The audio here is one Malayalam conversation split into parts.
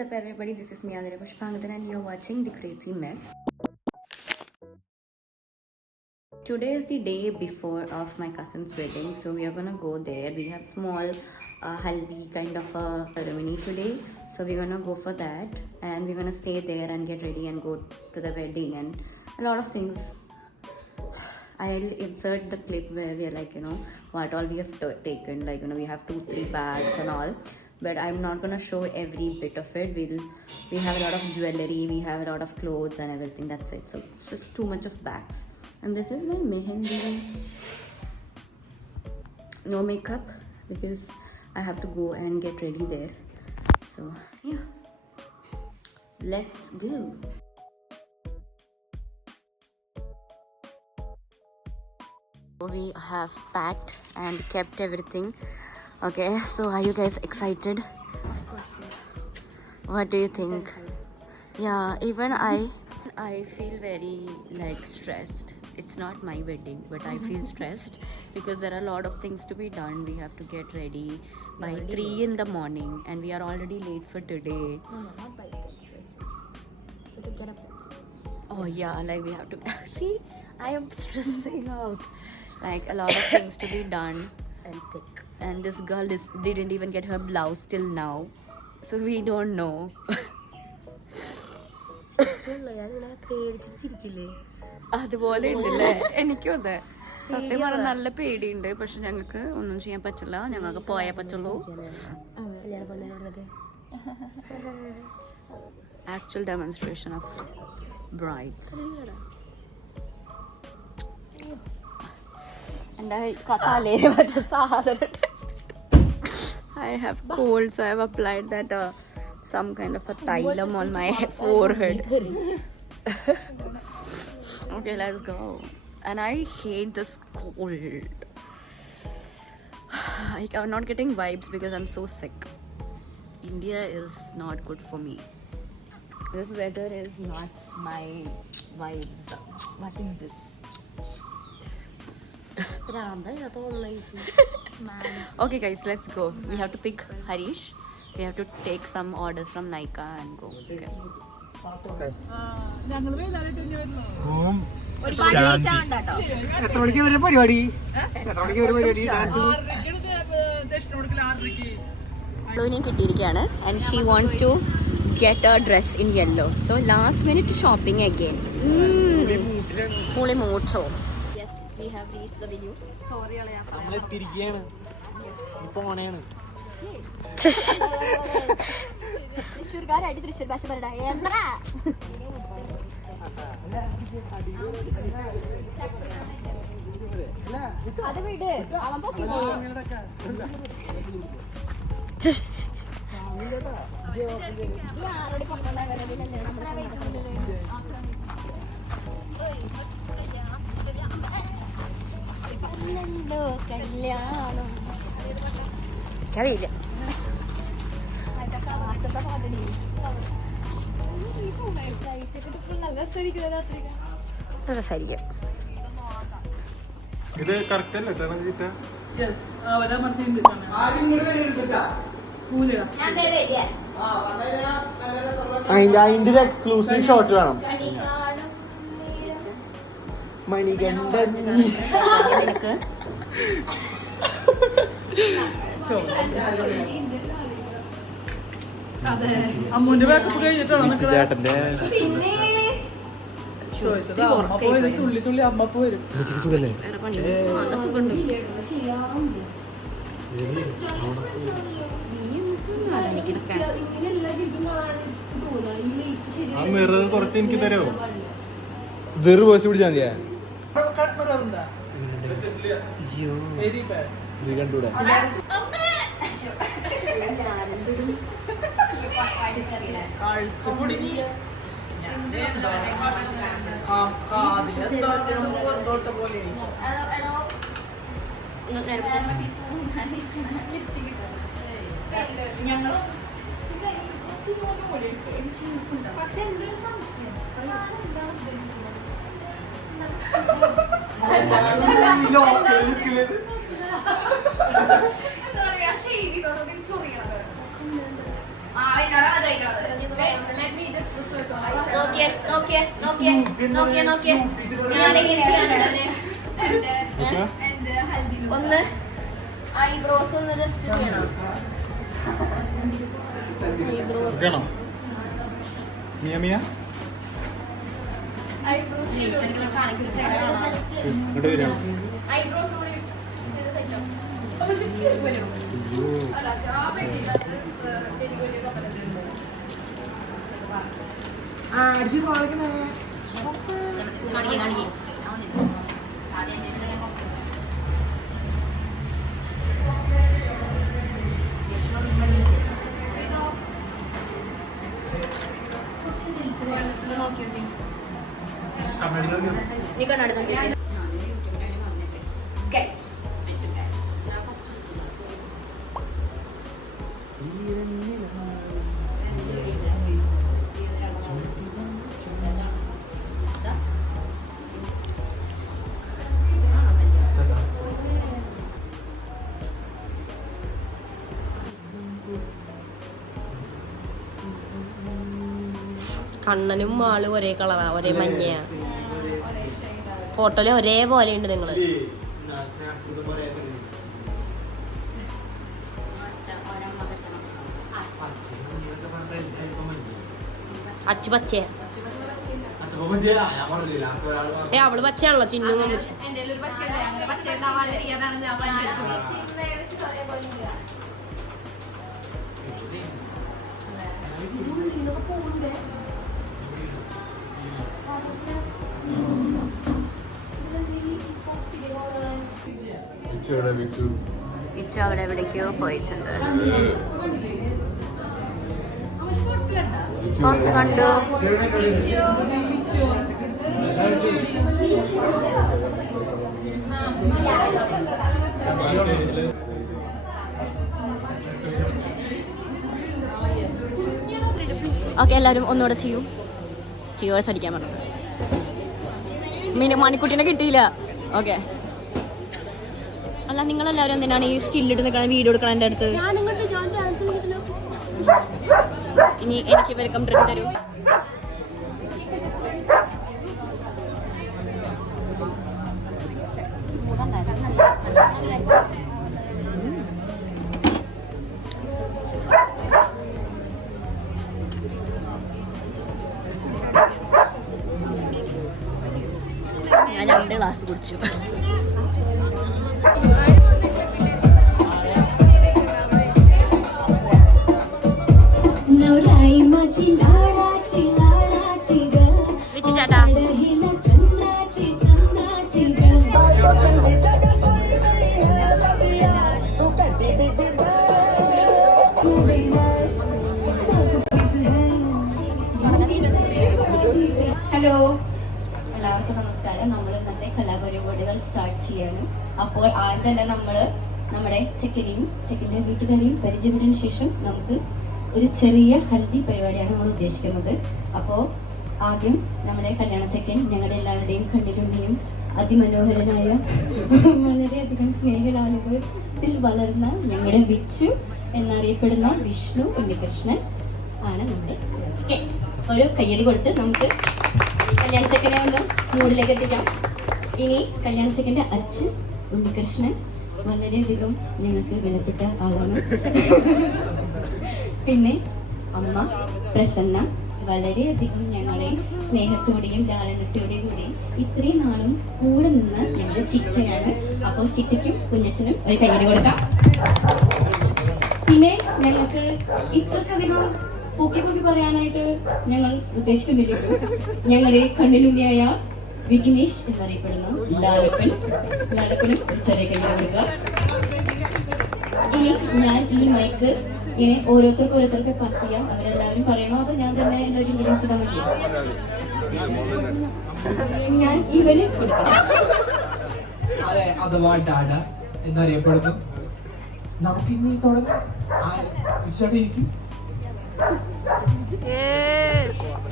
What's up everybody, this is me Adira Pushpangathan and you're watching The Crazy Mess. Today is the day before of my cousin's wedding, so we are gonna go there. We have small haldi kind of a ceremony today, so we're gonna go for that and we're gonna stay there and get ready and go to the wedding and a lot of things. I'll insert the clip where we are like, what all we have taken, like, we have 2-3 bags and all, but I'm not gonna show every bit of it. We have a lot of jewelry, we have a lot of clothes and everything, that's it. So it's just too much of bags. And this is my mehendi. No makeup because I have to go and get ready there. So yeah, let's go. We have packed and kept everything. Okay, so are you guys excited? Of course, yes. What do you think? Yeah, even I feel very stressed. It's not my wedding, but I feel stressed because there are a lot of things to be done. We have to get ready by 3 in the morning and we are already late for today. No, not by 10. We have to get up. Oh yeah, we have to see, I am stressing out. A lot of things to be done. I'm sick. And this girl didn't even get her blouse till now, so we don't know. അതുപോലെ ഉണ്ടല്ലേ, എനിക്കും അതെ. സത്യം പറഞ്ഞാൽ നല്ല പേടിയുണ്ട്, പക്ഷെ ഞങ്ങൾക്ക് ഒന്നും ചെയ്യാൻ പറ്റില്ല, ഞങ്ങൾക്ക് പോയേ പറ്റുള്ളൂ. Actual demonstration of brides. And I have cold, so I have applied that some kind of a thylam on my forehead. Okay, let's go. And I hate this cold. I'm not getting vibes because I'm so sick. India is not good for me. This weather is not my vibes. What is this? Okay guys, let's go. We have to pick Harish. We have to take some orders from Nykaa and go. Okay. And she wants to get a dress in yellow. So last minute shopping again. Holy mocho. Yes, we have reached the venue. Sorry, Thrissur ഭാഷ പറയടാ. എന്താ അത് വിട്, അവൻ പൊക്കി ആരോട് പൊക്കണ്ടോ കല്യാണം അറിയില്ല. ഇത് കറക്റ്റ് അല്ലേ? അതിന്റെ ഒരു എക്സ്ക്ലൂസീവ് ഷോട്ട് വേണം. മണികണ്ഠൻ അതെ, അമ്മൂന്റെ ബാക്കപ്പ് കഴിഞ്ഞിട്ടാണ് ചേട്ടന്റെ തുള്ളി തുള്ളി അമ്മപ്പ് വരും. സുഖല്ലേ? ആ മിറർ കുറച്ച് എനിക്ക് തരുമോ? വെറു പോസ്റ്റ് പിടിച്ചാൽ മതിയാ. ഇത് കണ്ടൂടെ? ഞങ്ങൾ പക്ഷെ എന്തൊരു സംശയം എന്താ പറയാ, ശരി ചൊറിയണത്. നോക്കിയേ നോക്കിയേ നോക്കിയേ നോക്കിയേ നോക്കിയേ ഞാനെങ്കിലും ചെയ്യാനുണ്ടേ ഒന്ന് ഐബ്രോസ് ഒന്ന് ജസ്റ്റ് ചെയ്യണം. വേണോ മിയ ഇങ്ങോട്ട് വരാം. ഐബ്രോസ് കൂടി നീ കണ്ണാടി നോക്കി കണ്ണനും ആളും ഒരേ കളറാ, ഒരേ മഞ്ഞയാ. ഫോട്ടോയില് ഒരേപോലെ ഉണ്ട് നിങ്ങള്. അച്ചു പച്ചയാ. അവള് പച്ചയാണല്ലോ ചിന്നു. ഇച്ച അവിടെ എവിടേക്കോ പോയിട്ടുണ്ട്. പുറത്ത് കണ്ടു. ഓക്കെ എല്ലാവരും ഒന്നുകൂടെ ചെയ്യൂ. ചിയോസ് അടിക്കാൻ പറഞ്ഞു. മണിക്കുട്ടീനെ കിട്ടിയില്ല. ഓക്കെ അല്ല നിങ്ങളെല്ലാവരും എന്തിനാണ് ഈ സ്റ്റില്ലിട്ട് നിൽക്കണ വീഡിയോ എടുക്കണം എൻ്റെ അടുത്ത്? ഇനി എനിക്ക് വെൽക്കം ഡ്രിങ്ക് തരൂ. ഞാൻ 2 ഗ്ലാസ് കുടിച്ചു. ചേട്ടാ ഹലോ എല്ലാവർക്കും നമസ്കാരം. നമ്മൾ ഇന്നത്തെ കലാപരിപാടികൾ സ്റ്റാർട്ട് ചെയ്യാണ്. അപ്പോൾ ആദ്യം തന്നെ നമ്മുടെ ചെക്കൻ്റെ വീട്ടുകാരെയും പരിചയപ്പെട്ടതിന് ശേഷം നമുക്ക് ഒരു ചെറിയ ഹൽദി പരിപാടിയാണ് നമ്മൾ ഉദ്ദേശിക്കുന്നത്. അപ്പോൾ ആദ്യം നമ്മുടെ കല്യാണ ചെക്കൻ ഞങ്ങളുടെ എല്ലാവരുടെയും കണ്ണിലുണ്ണിയും അതിമനോഹരനായ വളരെയധികം സ്നേഹലാലുകളിൽ വളർന്ന ഞങ്ങളുടെ വിച്ചു എന്നറിയപ്പെടുന്ന വിഷ്ണു ഉണ്ണികൃഷ്ണൻ ആണ് നമ്മുടെ ചെക്കൻ. ഒരു കയ്യടി കൊടുത്ത് നമുക്ക് കല്യാണ ചെക്കനെ ഒന്ന് മൂടിലേക്ക് എത്തിക്കാം. ഇനി കല്യാണ ചെക്കൻ്റെ അച്ഛൻ ഉണ്ണികൃഷ്ണൻ വളരെയധികം ഞങ്ങൾക്ക് വിലപ്പെട്ട ആളാണ്. പിന്നെ അമ്മ പ്രസന്ന വളരെയധികം ഞങ്ങളെ സ്നേഹത്തോടെയും ലാളനത്തോടെയും കൂടി ഇത്രയും നാളും കൂടെ നിന്ന് ഞങ്ങളുടെ ചിറ്റയാണ്. അപ്പോൾ ചിറ്റയ്ക്കും കുഞ്ഞച്ചനും ഒരു കയ്യടി കൊടുക്കാം. പിന്നെ ഞങ്ങൾക്ക് ഇത്രക്കധികം പൊക്കി പറയാനായിട്ട് ഞങ്ങൾ ഉദ്ദേശിക്കുന്നില്ലല്ലോ. ഞങ്ങളുടെ കണ്ണിലുണ്ണിയായ വിഘ്നേഷ് എന്നറിയപ്പെടുന്ന ലാലപ്പനും ഒരു ചെറിയ കയ്യടി കൊടുക്കുക. ഇനി ഞാൻ ഈ മൈക്ക് ഇങ്ങനെ ഓരോരുത്തർക്ക് പാസ് ചെയ്യാം. അവരെല്ലാവരും പറയണോ അതോ ഞാൻ തന്നെ എല്ലാവരും ഇൻട്രൊഡ്യൂസ് ചെയ്താൽ മതിയോ? ഞാൻ ഇവന് കൊടുക്കാം. അതെ, അഥവാ ഡാഡ എന്നറിയപ്പെടുന്നു. നമുക്കിനി തുടങ്ങാം.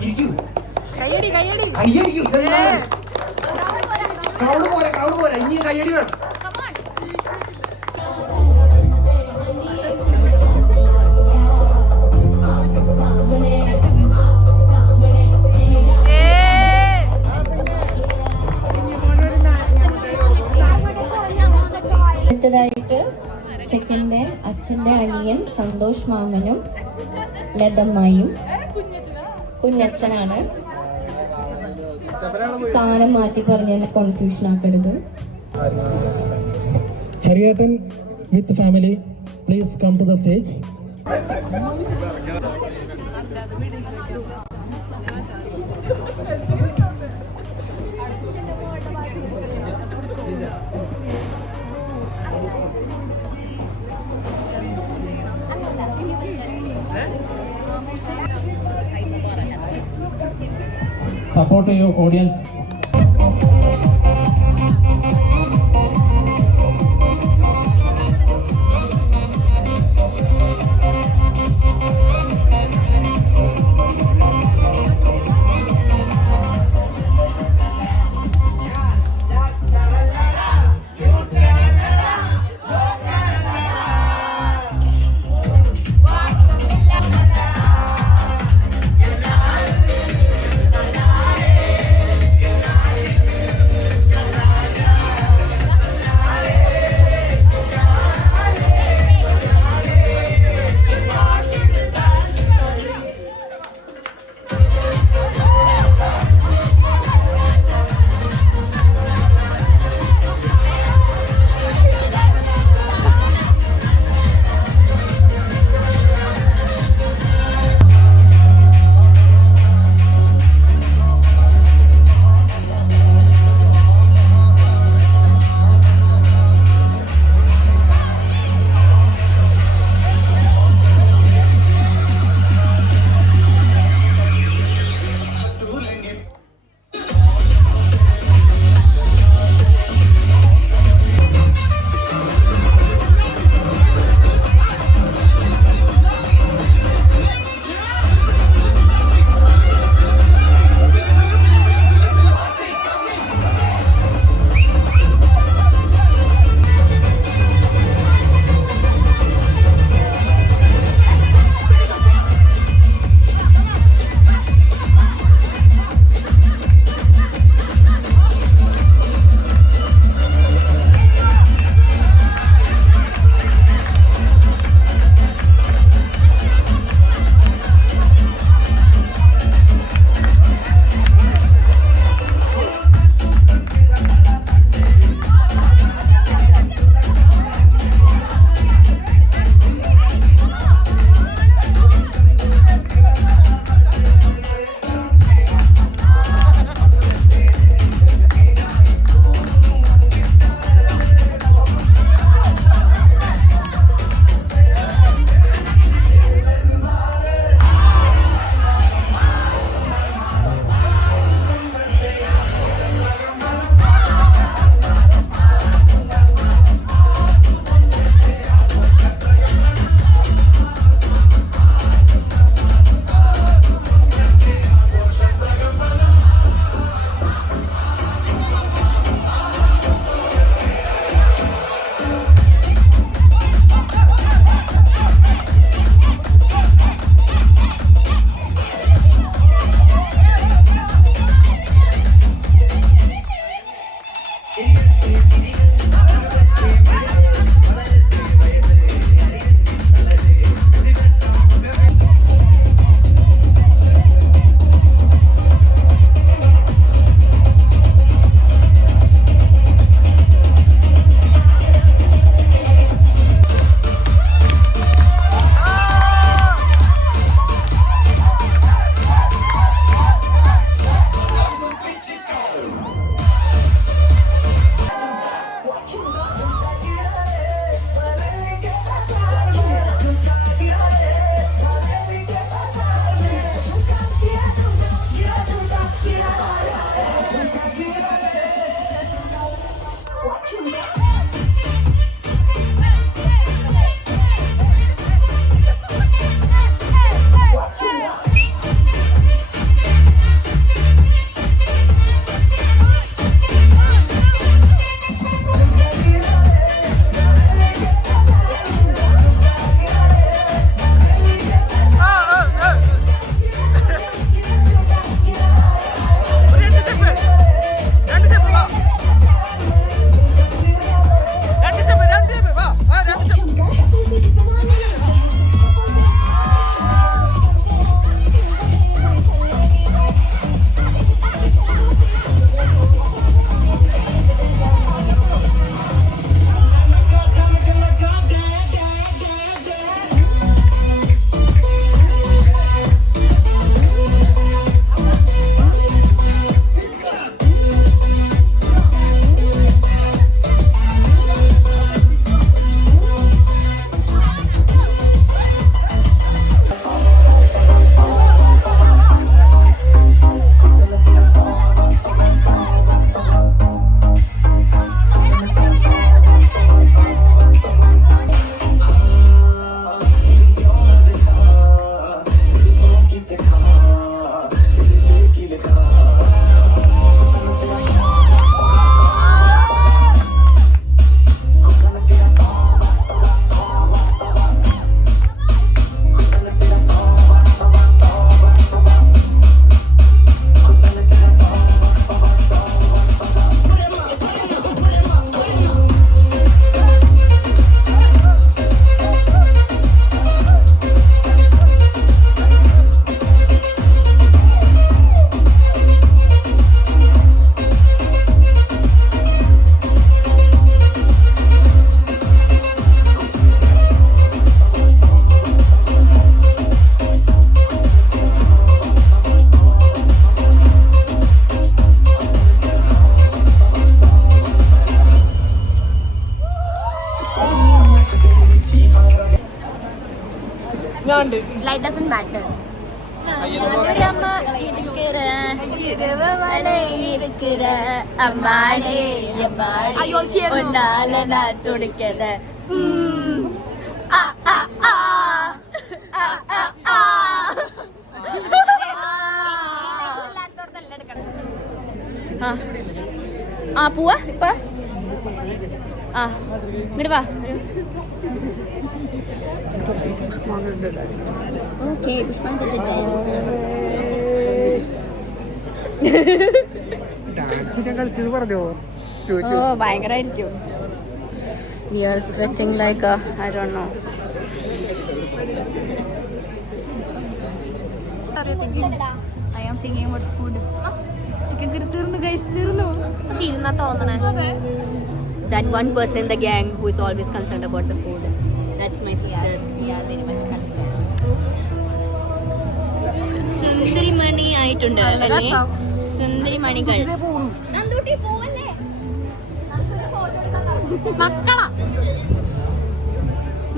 ഇരിക്കൂ. കയ്യടിക്കൂ. ക്രൗഡ് പോരാ. ഇനി കയ്യടി വേണം. അച്ഛൻ്റെ അനിയൻ സന്തോഷ് മാമനും ലതമ്മയും. കുഞ്ഞച്ഛനാണ്. സ്ഥാനം മാറ്റി പറഞ്ഞ കൺഫ്യൂഷൻ ആക്കരുത്. ഹരിയേട്ടൻ with family, please come to the stage. Support to your audience. light doesn't matter. അയ്യോ തുടിക്കത് ആ പോവാ ഇപ്പൊ ആ ഇങ്ങോട്ട് വാ ഓക്കെ പുഷ്പാഞ്ജലി ഡാൻസ് ഞാൻ കളിച്ചത് പറഞ്ഞോ ഓ ഭയങ്കരായിരിക്കും. We are sweating like I don't know. I am thinking about food. Chicken curry തീർന്നു guys, തീർന്നു. തീരുന്നാ തോന്നണേ. That one person in the gang who is always concerned about the food. That's my sister. We are very much concerned. സുന്ദരി മണി ആയിട്ടുണ്ട് അല്ലേ? സുന്ദരി മണികൾ നന്ദൂട്ടി പോവല്ലേ? മക്കളാ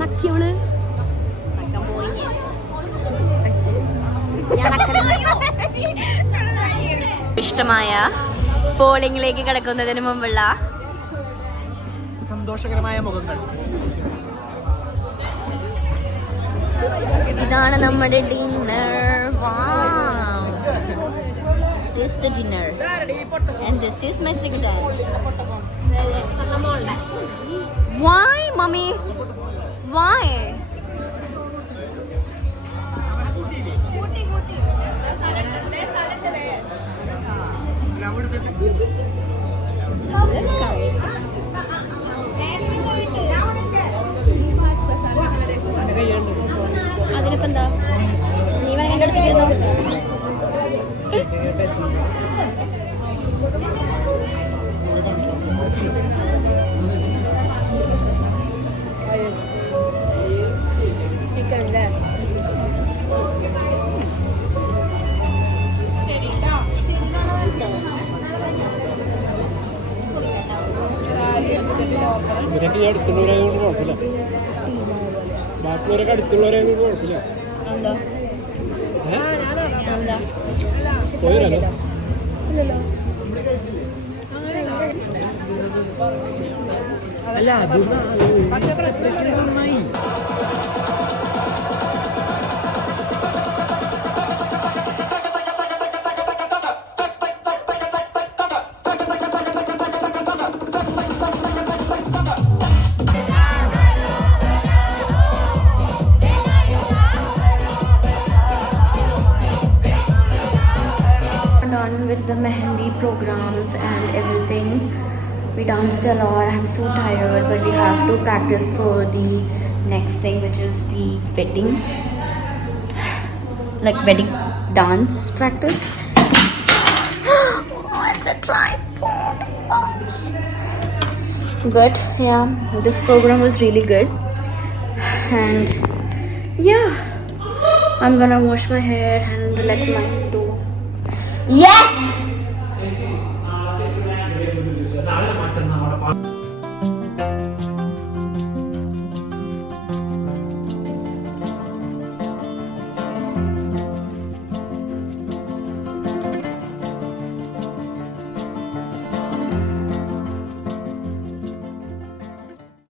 മക്കിയവള് ഇഷ്ടമായ പോളിംഗിലേക്ക് കിടക്കുന്നതിന് മുമ്പുള്ള സന്തോഷകരമായ മുഖങ്ങൾ. ഇതാണ് നമ്മുടെ dinner. This is the dinner and this is my secretary. Why mommy? Why? അതിനിപ്പോ എന്താ നീ വേണമെങ്കിൽ എൻ്റെ അടുത്തേക്കിരുന്നോ. ഇവരൊക്കെ ഈ അടുത്തുള്ളവരായതുകൊണ്ട് കുഴപ്പമില്ല, ബാക്കിയുള്ളവരൊക്കെ അടുത്തുള്ളവരായതുകൊണ്ട് കുഴപ്പമില്ല. എന്താ എന്താ പോയിരല്ലോ അല്ല നന്നായി. done with the mehendi programs and everything. We danced a lot. I'm so tired, but we have to practice for the next thing, which is the wedding, like wedding dance practice. And the tripod. But yeah, this program was really good, and yeah, I'm gonna wash my hair and let my do. Yes!